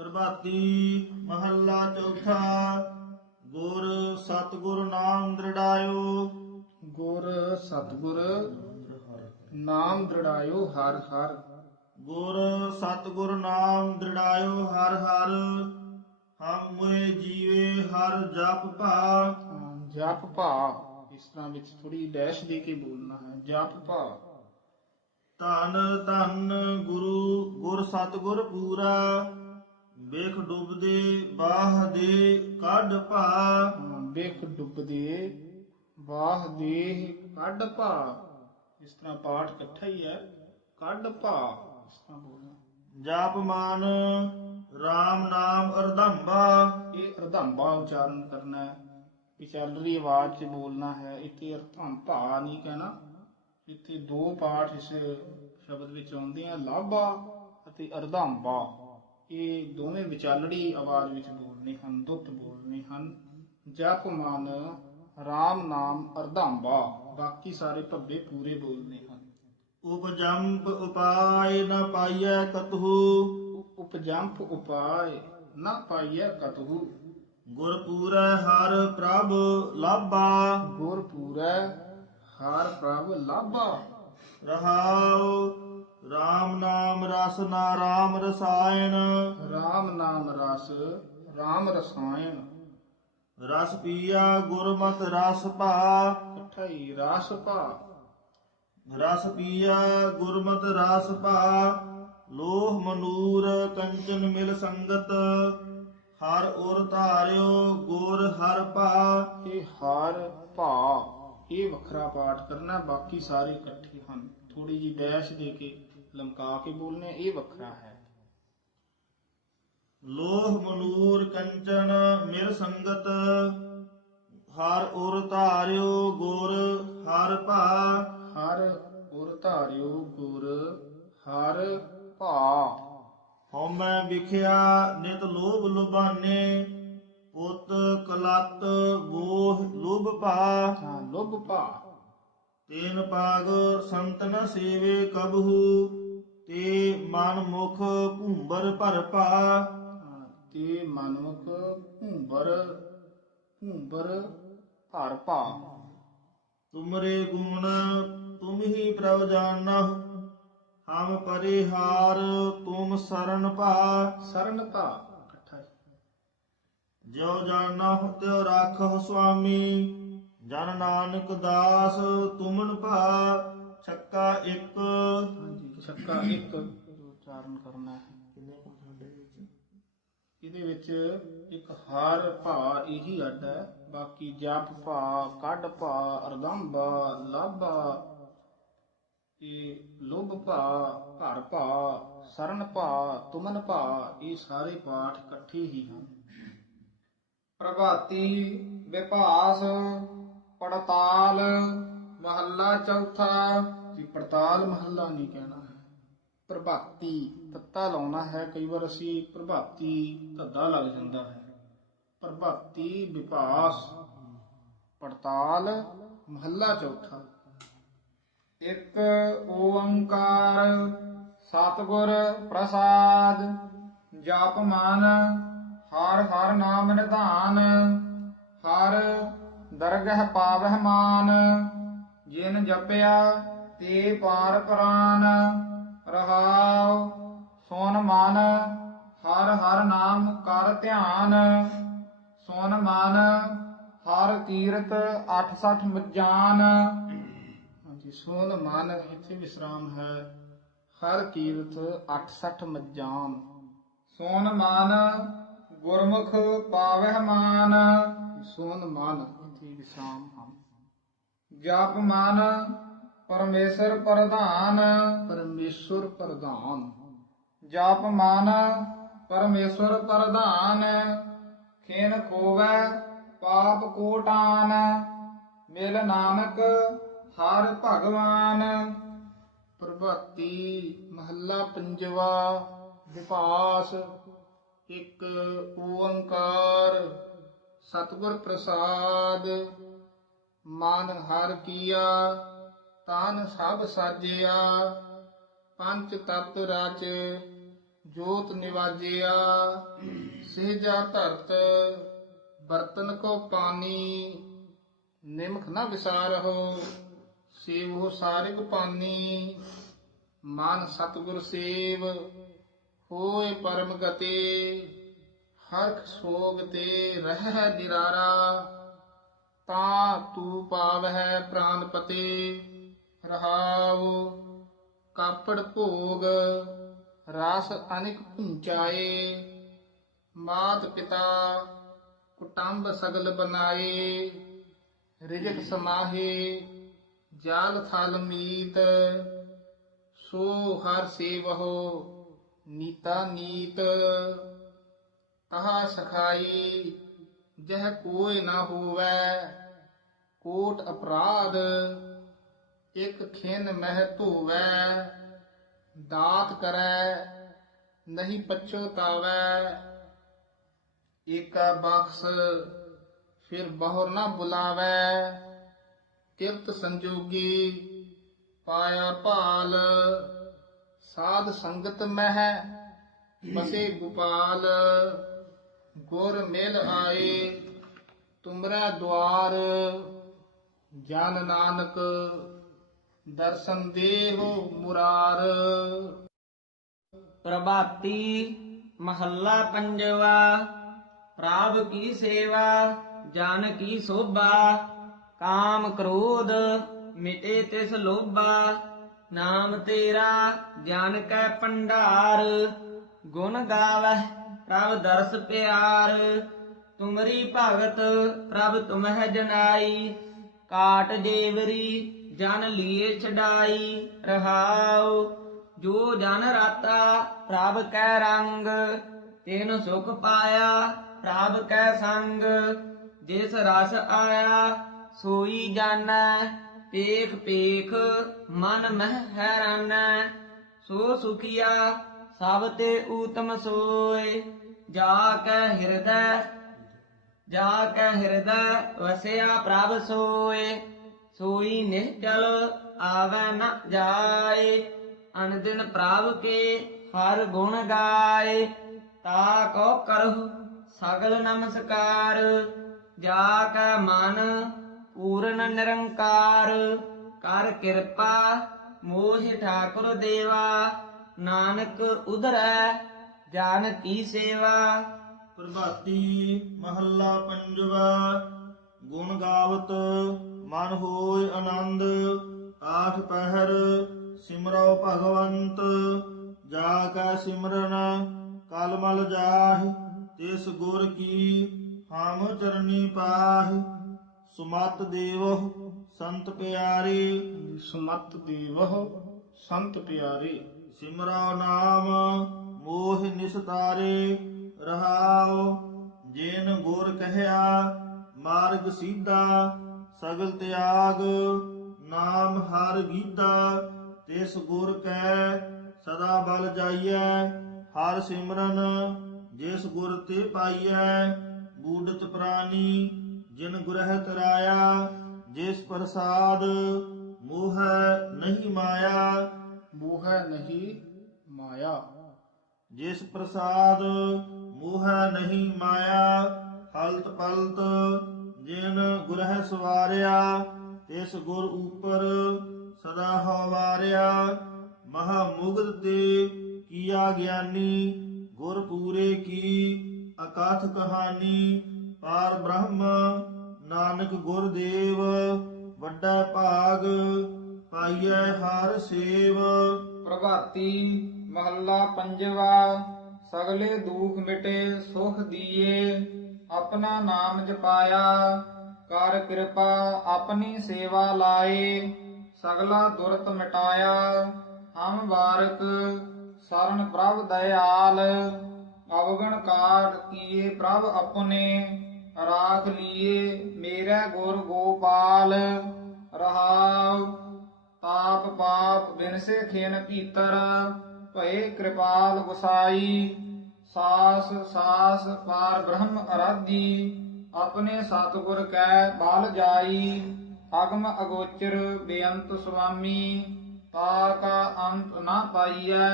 ਪ੍ਰਭਾਤੀ ਮਹੱਲਾ ਚੌਥਾ। ਗੁਰ ਸਤਿਗੁਰ ਨਾਮ ਦ੍ਰਿੜਾਇਓ। ਗੁਰ ਸਤਗੁਰ ਨਾਮ ਦ੍ਰਿੜਾਇਓ ਹਰ ਹਰ। ਗੁਰ ਸਤਿਗੁਰ ਨਾਮ ਦ੍ਰਿੜਾਇਓ ਹਰ ਹਰ। ਹਮ ਜੀਵੇ ਹਰ ਜਪ ਭਾ। ਜਪ ਭਾ। ਇਸ ਤਰ੍ਹਾਂ ਵਿੱਚ ਥੋੜੀ ਡੈਸ਼ ਦੇ ਕੇ ਬੋਲਣਾ ਹੈ। ਜਪ ਭਾ। ਧੰਨ ਧੰਨ ਗੁਰੂ ਗੁਰ ਸਤਿਗੁਰ ਪੂਰਾ। ਵੇਖ ਡੁੱਬਦੇ ਬਾਹ ਦੇ ਕੱਢ ਭਾ। ਵੇਖ ਡੁੱਬਦੇ ਵਾਹ ਦੇਹ ਕੱਢ ਭਾ। ਇਸ ਤਰ੍ਹਾਂ ਪਾਠ ਇਕੱਠਾ ਹੀ ਹੈ। ਕੱਢ ਭਾ। ਇਸ ਤਰ੍ਹਾਂ ਬੋਲਣਾ। ਜਪ ਮਾਨ RAM ਨਾਮ ਅਰਧੰਬਾ। ਇਹ ਅਰਧੰਬਾ ਉਚਾਰਨ ਕਰਨਾ ਹੈ। ਵਿਚਾਲਰੀ ਆਵਾਜ਼ 'ਚ ਬੋਲਣਾ ਹੈ। ਇੱਥੇ ਅਰਧੰ ਭਾ ਨਹੀਂ ਕਹਿਣਾ। ਇੱਥੇ ਦੋ ਪਾਠ ਇਸ ਸ਼ਬਦ ਵਿੱਚ ਆਉਂਦੇ ਆ। ਲਾਭਾ ਅਤੇ ਅਰਧੰਬਾ। ਇਹ ਦੋਵੇਂ ਵਿਚਾਲੜੀ ਆਵਾਜ਼ ਵਿੱਚ ਬੋਲਨੇ ਹਨ ਦੁੱਤ ਬੋਲਨੇ ਹਨ। ਜਪ ਮਨ RAM ਨਾਮ ਅਰਧੰਬਾ ਬਾਕੀ ਸਾਰੇ ਭੱਬੇ ਪੂਰੇ ਬੋਲਨੇ ਹਨ। ਉਪਜੰਪ ਉਪਾਇ ਨ ਪਾਈਐ ਕਤਹੂ। ਉਪ- ਉਪਜੰਪ ਉਪਾਇ ਨਾ ਪਾਈਐ ਕਤਹੂ। ਗੁਰ ਪੂਰੈ ਹਰ ਪ੍ਰਭ ਲਾਭਾ। ਗੁਰ ਪੂਰੈ ਹਰ ਪ੍ਰਭ ਲਾਭਾ। ਰਹਾਉ RAM ਨਾਮ ਰਸ ਨਾ RAM ਰਸਾਇਣ। RAM ਨਾਮ ਰਸ RAM ਰਸਾਇਣ। ਰਸ ਪੀਆ ਗੁਰਮਤਿ ਰਸ ਭਾ। ਹੀ ਰਸ ਭਾ। ਰਸ ਪੀਆ ਗੁਰਮਤਿ ਰਸ ਭਾ। ਲੋਹ ਮਨੂਰ ਕੰਚਨ ਮਿਲ ਸੰਗਤ। ਹਰ ਉਰ ਧਾਰਿਓ ਗੁਰ ਹਰ ਭਾ। ਇਹ ਹਰ ਭਾ। ਇਹ ਵੱਖਰਾ ਪਾਠ ਕਰਨਾ ਬਾਕੀ ਸਾਰੇ ਇਕੱਠੇ ਹਨ। ਥੋੜੀ ਜੀ ਡੈਸ਼ ਦੇ ਕੇ ਲਮਕਾ ਕੇ ਬੋਲਨੇ ਇਹ ਵੱਖਰਾ ਹੈ। ਲੋਹ ਮਨੂਰ ਕੰਚਨ ਮਿਲ ਸੰਗਤ ਹਰ ਉਰ ਧਾਰਿਓ ਗੁਰ ਹਰ ਭਾ। ਹਰ ਉਰ ਧਾਰਿਓ ਗੁਰ ਹਰ ਭਾ। ਹਉਮੈ ਵਿਖਿਆ ਨਿਤ ਲੋਭ ਲੁਭਾਨੇ ਪੁੱਤ ਕਲਤ ਮੋਹ ਲੋਭ ਭਾ ਹਾਂ ਲੁਭ ਭਾ ਤੇਨ ਪਾਗ ਸੰਤ ਨ ਸੇਵੇ ਕਬਹੂ ਤੇ ਮਨ ਮੁਖ ਭੂੰਬਰ ਭਰ ਭਾ ਹਾਂ, ਤੇ ਮਨਮੁਖ ਭੂੰਬਰ ਭੂੰਬਰ ਭਰ ਭਾ ਤੁਮਰੇ ਗੁਣ ਤੁਮ ਹੀ ਪ੍ਰਭ ਜਾਣਹੁ ਹਮ ਪਰਿਹਾਰ ਤੁਮ ਸਰਣ ਭਾ ਸਰਨ ਭਾ। ਜਿਉ ਜਾਣਹੁ ਤਿਉ ਰਾਖਹੁ ਸੁਆਮੀ ਜਨ ਨਾਨਕ ਦਾਸ ਤੁਮਨ ਭਾ ਛੱਕਾ ਇੱਕ। ਹਾਂਜੀ ਛੱਕਾ ਇੱਕ। ਉਚਾਰਨ ਕਰਨਾ ਹੈ। ਇਹਦੇ ਵਿੱਚ ਇੱਕ ਹਰ ਭਾ ਇਹੀ ਅੱਡ ਹੈ ਬਾਕੀ ਜਪ ਭਾ ਕੱਢ ਭਾ ਅਰਦੰਬਾ ਲਾਭਾ ਇਹ ਲੋਭ ਭਾ ਘਰ ਭਾ ਸਰਨ ਭਾ ਤੁਮਨ ਭਾ ਇਹ ਸਾਰੇ ਪਾਠ ਇਕੱਠੇ ਹੀ ਹਨ। ਪ੍ਰਭਾਤੀ ਵਿਭਾਸ, ਪੜਤਾਲ, ਮਹੱਲਾ ਚੌਥਾ। ਜੀ, ਪੜਤਾਲ ਮਹੱਲਾ ਨਹੀਂ ਕਹਿਣਾ ਹੈ। ਪ੍ਰਭਾਤੀ ਤੱਤਾ ਲਾਉਣਾ ਹੈ। ਕਈ ਵਾਰ ਅਸੀਂ ਪ੍ਰਭਾਤੀ ਧੱਦਾ ਲੱਗ ਜਾਂਦਾ ਹੈ। ਪ੍ਰਭਾਤੀ ਵਿਭਾਸ, ਪੜਤਾਲ, ਮਹੱਲਾ ਚੌਥਾ। ਇੱਕ ਓੰਕਾਰ, ਸਤਿਗੁਰ ਪ੍ਰਸਾਦ ਜਪ ਮਨ ਹਰ ਹਰ ਨਾਮ ਨਿਧਾਨ, ਹਰ ਦਰਗਹ ਪਾਵਹਿ ਮਾਨ, ਜਿਨ ਜਪਿਆ ਤੇ ਪਾਰ ਪ੍ਰਾਨ। ਰਹਾਉ ਸੋਨ ਮਨ, ਹਰ ਹਰ ਨਾਮ ਕਰ ਧਿਆਨ। ਸੋਨ ਮਨ, ਹਰ ਕੀਰਤ 86 ਮਜਾਨ ਹਾਂਜੀ, ਸੋਨ ਮਨ ਇੱਥੇ ਵਿਸਰਾਮ ਹੈ। ਹਰ ਕੀਰਤ 68 ਮਜਾਨ ਸੋਨ ਮਨ ਗੁਰਮੁਖ ਪਾਵਹਿ ਮਾਨ ਸੋਨ ਮਨ। ਜਪ ਮਨ ਪਰਮੇਸ਼ਰ ਪ੍ਰਧਾਨ। ਪਰਮੇਸ਼ਰ ਪ੍ਰਧਾਨ। ਜਪ ਮਨ ਪਰਮੇਸ਼ਰ ਪ੍ਰਧਾਨ। ਖੇਨ ਖੋਵੈ ਪਾਪ ਕੋਟਾਨ। ਮਿਲ ਨਾਨਕ ਹਰ ਭਗਵਾਨ। ਪ੍ਰਭਾਤੀ ਮਹੱਲਾ ਪੰਜਵਾ ਵਿਪਾਸ। ਇੱਕ ਓੰਕਾਰ, ਸਤਿਗੁਰ ਪ੍ਰਸਾਦ, ਮਨ ਹਰ ਕੀਆ, ਤਨ ਸਭ ਸਾਜਿਆ ਪੰਚ ਤਤ ਰਾਜ ਜੋਤ ਨਿਵਾਜਿਆ ਸਹਿਜਾ ਧਰਤ, ਬਰਤਨ ਕੋ ਪਾਣੀ, ਨਿਮਖ ਨਾ ਵਿਸਾਰਹੁ ਸੇਵੋ ਸਾਰਿਗ ਪਾਨੀ ਮਨ ਸਤਿਗੁਰ ਸੇਵ ਹੋਏ ਪਰਮ ਗਤੇ, ਹਰਖ ਸੋਗ ਤੇ ਰਹਿ ਨਿਰਾਰਾ, ਤਾ ਤੂੰ ਪਾਵਹਿ ਪ੍ਰਾਨ ਪਤੇ ਰਹਾਉ ਕਾਪੜ ਭੋਗ, ਰਾਸ ਅਨਿਕ ਪੁੰਚਾਏ ਮਾਤ ਪਿਤਾ ਕੁਟੰਬ ਸਗਲ ਬਨਾਏ, ਰਿਜਕ ਸਮਾਹੇ, ਜਾਲ ਥਲ ਮੀਤ, ਸੋ ਹਰ ਸੇਵਹੁ ਨੀਤਾ ਨੀਤ, ਤਹਾ ਸਖਾਈ, ਜਹ ਕੋਇ ਨਾ ਹੋਵੈ, ਕੋਟ ਅਪਰਾਧ, ਇਕ ਖਿਨ ਮਹਿ ਧੋਵੈ, ਦਾਤ ਕਰੈ, ਨਹੀਂ ਪਛੋਤਾਵੈ ਏਕਾ ਬਖਸ, ਫਿਰ ਬਹੁਰ ਨਾ ਬੁਲਾਵੈ। ਕਿਰਤ ਸੰਜੋਗੀ, ਪਾਇਆ ਭਾਲ ਸਾਧ ਸੰਗਤ ਮਹਿ ਬਸੇ ਗੋਪਾਲ, ਗੁਰ ਮਿਲ ਆਏ, ਤੁਮਰਾ ਦੁਆਰ, ਜਨ ਨਾਨਕ, ਦਰਸ਼ਨ ਦੇਹੋ ਮੁਰਾਰ। ਪ੍ਰਭਾਤੀ ਮਹੱਲਾ ਪੰਜਵਾ ਪ੍ਰਭ ਕੀ ਸੇਵਾ, ਜਨ ਕੀ ਸੋਭਾ, ਕਾਮ ਕ੍ਰੋਧ ਮਿਟੇ ਤਿਸ ਲੋਭਾ। ਨਾਮ ਤੇਰਾ ਗਿਆਨ ਕੈ ਭੰਡਾਰ, ਗੁਣ ਗਾਵਹਿ ਪ੍ਰਭ ਦਰਸ ਪਿਆਰ। ਤੁਮਰੀ ਭਗਤ ਪ੍ਰਭ ਤੁਮਹਿ ਜਨਾਈ, ਕਾਟ ਜੇਵਰੀ ਜਨ ਲੀਏ ਛਡਾਈ, ਰਹਾਉ। ਜੋ ਜਨ ਰਾਤਾ ਪ੍ਰਭ ਕੈ ਰੰਗ, ਤਿਨ ਸੁਖ ਪਾਇਆ ਪ੍ਰਭ ਕੈ ਸੰਗ। ਜਿਸ ਰਸ ਆਇਆ ਸੋਈ ਜਾਣੈ ਪੇਖ ਪੇਖ ਮਨ ਮਹਿ ਹੈਰਾਨੈ ਸੋ ਸੁਖੀਆ ਸਭ ਤੇ ਊਤਮ ਸੋਏ। ਜਾ ਕੈ ਹਿਰਦੈ ਜਾ ਕੈ ਹਿਰਦੈ ਵਸਿਆ ਪ੍ਰਭ ਸੋਏ। ਸੋਈ ਨਿਹਚਲ ਆਵੈ ਨ ਜਾਏ, ਅਨਦਿਨ ਪ੍ਰਭ ਕੇ ਹਰ ਗੁਣ ਗਾਏ। ਤਾ ਕੋ ਕਰਹੁ ਸਗਲ ਨਮਸਕਾਰ ਜਾ ਕੈ ਮਨ ਪੂਰਨ ਨਿਰੰਕਾਰ, ਕਰ ਕਿਰਪਾ, ਮੋਹਿ ਠਾਕੁਰ ਦੇਵਾ, ਨਾਨਕ ਉਧਰੈ, ਜਾਨ ਕੀ ਸੇਵਾ। ਪ੍ਰਭਾਤੀ ਮਹੱਲਾ ਪੰਜਵਾ, ਗੁਣ ਗਾਵਤ, ਮਨ ਹੋਇ ਆਨੰਦ, ਆਠ ਪਹਿਰ ਸਿਮਰੋ ਭਗਵੰਤ, ਜਾ ਕਾ ਸਿਮਰਨ ਕਲ ਮਲ ਜਾਹਿ, ਤਿਸ ਗੁਰ ਕੀ, ਹਮ ਚਰਨੀ ਪਾਹਿ। ਸੁਮਤ ਦੇਵ ਸੰਤ ਪਿਆਰੇ। ਸੁਮਤ ਦੇਵਹੁ ਸੰਤ ਪਿਆਰੇ। ਸਿਮਰੋ ਨਾਮ ਮੋਹ ਨਿਸਤਾਰੇ ਰਹਾਉ। ਜਿਨ ਗੁਰ ਕਹਿਆ ਮਾਰਗ ਸੀਧਾ ਸਗਲ ਤਿਆਗ। ਨਾਮ ਹਰ ਗੀਤਾ ਤਿਸ ਗੁਰ ਕੈ ਸਦਾ ਬਲ ਜਾਈਐ। ਹਰ ਸਿਮਰਨ ਜਿਸ ਗੁਰ ਤੇ ਪਾਈਐ। ਬੂਡਤ ਪ੍ਰਾਨੀ ਜਿਨ ਗੁਰਹਿ ਤਰਾਇਆ ਜਿਸ ਪ੍ਰਸਾਦ ਮੋਹ ਨਹੀਂ ਮਾਇਆ। ਮੋਹ ਨਹੀਂ ਮਾਇਆ। ਜਿਸ ਪ੍ਰਸਾਦ ਮੋਹ ਨਹੀਂ ਮਾਇਆ ਹਲਤ ਪਲਤ ਜਿਨ ਗੁਰਹਿ ਸਵਾਰਿਆ ਤਿਸ ਗੁਰ ਉਪਰ ਸਦਾ ਹਵਾਰਿਆ ਮਹਾ ਮੁਗਧ ਤੇ ਕੀਆ ਗਿਆਨੀ ਗੁਰ ਪੂਰੇ ਕੀ ਅਕਾਥ ਕਹਾਣੀ ਪਾਰ ਬ੍ਰਹਮ ਨਾਨਕ ਗੁਰਦੇਵ, ਵੱਡਾ ਭਾਗ ਪਾਈਐ ਹਰ ਸੇਵ। ਪ੍ਰਭਾਤੀ ਮਹੱਲਾ ਪੰਜਵਾ, ਸਗਲੇ ਦੁਖ ਮਿਟੇ ਸੁਖ ਦੀਏ, ਆਪਣਾ ਨਾਮ ਜਪਾਇਆ, ਕਰ ਕਿਰਪਾ ਆਪਣੀ ਸੇਵਾ ਲਾਏ, ਸਗਲਾ ਦੁਰਤ ਮਿਟਾਇਆ, ਹਮ ਬਾਰਕ ਸਰਨ ਪ੍ਰਭ ਦਇਆਲ, ਅਵਗਣ ਕਾਟ ਕੀਏ ਪ੍ਰਭ ਆਪਣੇ। ਰਾਖ ਲੀਏ ਮੇਰਾ ਗੁਰ ਗੋਪਾਲ, ਰਹਾਉ ਤਾਪ ਪਾਪ ਬਿਨਸੇ ਖੇਨ ਪੀਤਰ ਭਏ ਕਿਰਪਾਲ ਗੁਸਾਈ ਸਾਸ ਸਾਸ ਪਾਰ ਬ੍ਰਹਮ ਅਰਾਧੀ, ਆਪਣੇ ਸਤਿਗੁਰ ਕੈ ਬਲ ਜਾਈ, ਅਗਮ ਅਗੋਚਰ ਬੇਅੰਤ ਸੁਆਮੀ, ਤਾ ਕਾ ਅੰਤ ਨਾ ਪਾਈਐ,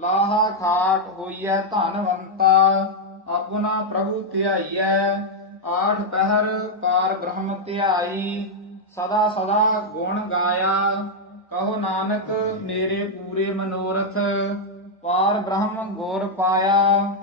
ਲਾਹਾ ਖਾਟ ਹੋਈਐ ਧਨਵੰਤਾ ਆਪਣਾ ਪ੍ਰਭੂ ਧਿਆਈਐ, ਆਠ ਪਹਿਰ ਪਾਰ ਬ੍ਰਹਮ ਧਿਆਈ, ਸਦਾ ਸਦਾ ਗੁਣ ਗਾਇਆ, ਕਹੋ ਨਾਨਕ ਮੇਰੇ ਪੂਰੇ ਮਨੋਰਥ, ਪਾਰ ਬ੍ਰਹਮ ਗੋਰ ਪਾਇਆ।